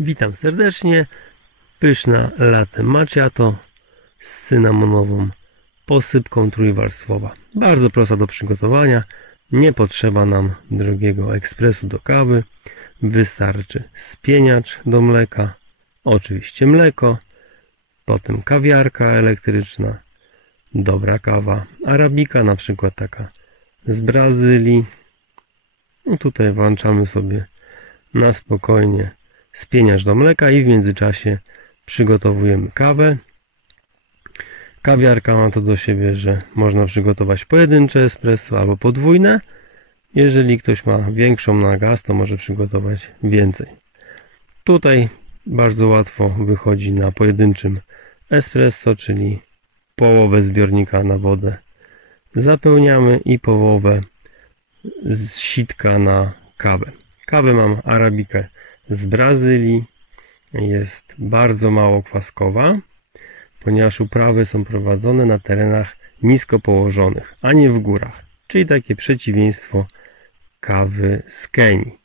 Witam serdecznie. Pyszna latte macchiato z cynamonową posypką trójwarstwowa. Bardzo prosta do przygotowania. Nie potrzeba nam drogiego ekspresu do kawy. Wystarczy spieniacz do mleka, oczywiście mleko, potem kawiarka elektryczna, dobra kawa arabika, na przykład taka z Brazylii. I tutaj włączamy sobie na spokojnie spieniacz do mleka i w międzyczasie przygotowujemy kawę. Kawiarka ma to do siebie, że można przygotować pojedyncze espresso albo podwójne. Jeżeli ktoś ma większą na gaz, to może przygotować więcej. Tutaj bardzo łatwo wychodzi na pojedynczym espresso, czyli połowę zbiornika na wodę zapełniamy i połowę z sitka na kawę. Kawę mam arabikę z Brazylii. Jest bardzo mało kwaskowa, ponieważ uprawy są prowadzone na terenach nisko położonych, a nie w górach, czyli takie przeciwieństwo kawy z Kenii.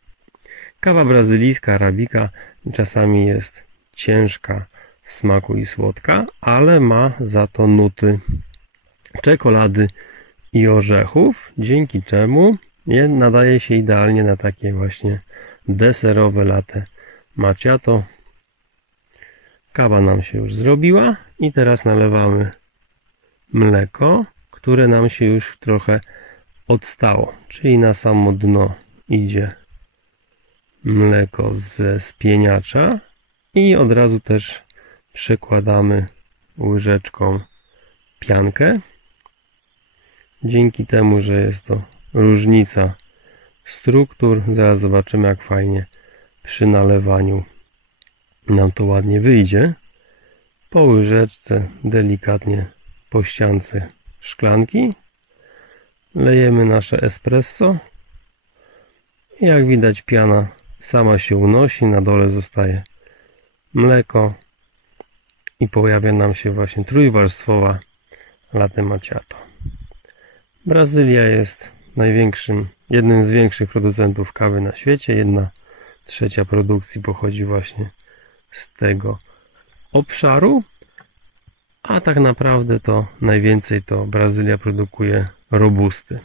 Kawa brazylijska arabika czasami jest ciężka w smaku i słodka, ale ma za to nuty czekolady i orzechów, dzięki czemu nadaje się idealnie na takie właśnie deserowe latte macchiato. Kawa nam się już zrobiła i teraz nalewamy mleko, które nam się już trochę odstało, czyli na samo dno idzie mleko ze spieniacza i od razu też przekładamy łyżeczką piankę. Dzięki temu, że jest to różnica struktur, zaraz zobaczymy, jak fajnie przy nalewaniu nam to ładnie wyjdzie. Po łyżeczce delikatnie po ściance szklanki lejemy nasze espresso. Jak widać, piana sama się unosi, na dole zostaje mleko i pojawia nam się właśnie trójwarstwowa latte macchiato. Brazylia jest jednym z większych producentów kawy na świecie. 1/3 produkcji pochodzi właśnie z tego obszaru, a tak naprawdę to najwięcej to Brazylia produkuje robusty,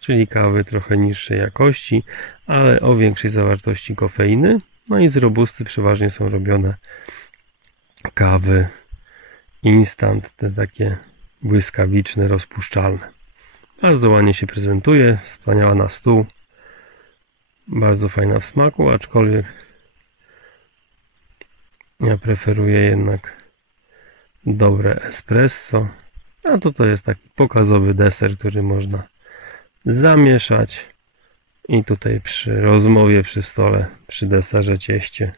czyli kawy trochę niższej jakości, ale o większej zawartości kofeiny. No i z robusty przeważnie są robione kawy instant, te takie błyskawiczne, rozpuszczalne. Bardzo ładnie się prezentuje, wspaniała na stół, bardzo fajna w smaku, aczkolwiek ja preferuję jednak dobre espresso, a to jest taki pokazowy deser, który można zamieszać i tutaj przy rozmowie przy stole, przy deserze cieście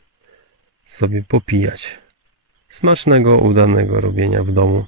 sobie popijać. Smacznego, udanego robienia w domu.